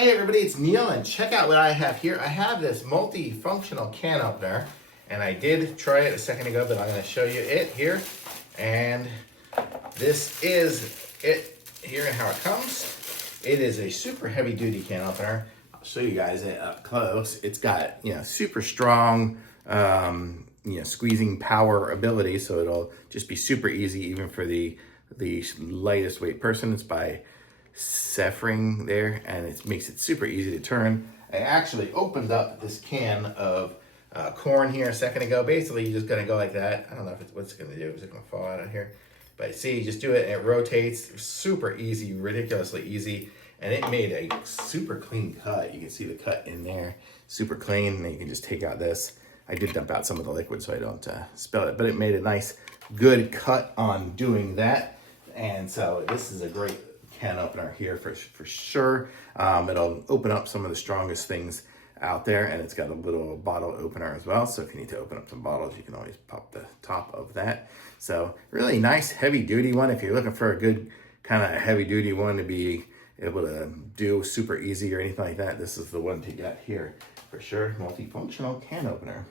Hey everybody, it's Neil, and check out what I have here. I have this multifunctional can opener, and I did try it a second ago, but I'm going to show you it here. And this is it here and how it comes. It is a super heavy duty can opener. I'll show you guys it up close. It's got, super strong, squeezing power ability, so it'll just be super easy even for the lightest weight person. It's by safring there, and it makes it super easy to turn. I actually opened up this can of corn here a second ago. Basically, you're just gonna go like that. I don't know if it's what's gonna do. Is it gonna fall out of here? But see, you just do it and it rotates. Super easy, ridiculously easy. And it made a super clean cut. You can see the cut in there, super clean. And then you can just take out this. I did dump out some of the liquid so I don't spill it, but it made a nice, good cut on doing that. And so this is a great can opener here for sure. It'll open up some of the strongest things out there, and it's got a little bottle opener as well. So if you need to open up some bottles, you can always pop the top of that. So really nice heavy duty one. If you're looking for a good kind of heavy duty one to be able to do super easy or anything like that, this is the one to get here for sure. Multifunctional can opener.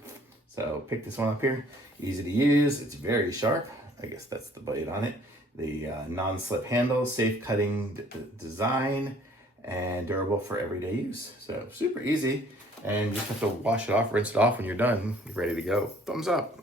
So pick this one up here. Easy to use. It's very sharp. I guess that's the blade on it. The non-slip handle, safe cutting design, and durable for everyday use. So super easy, and you just have to wash it off, rinse it off when you're done. You're ready to go. Thumbs up.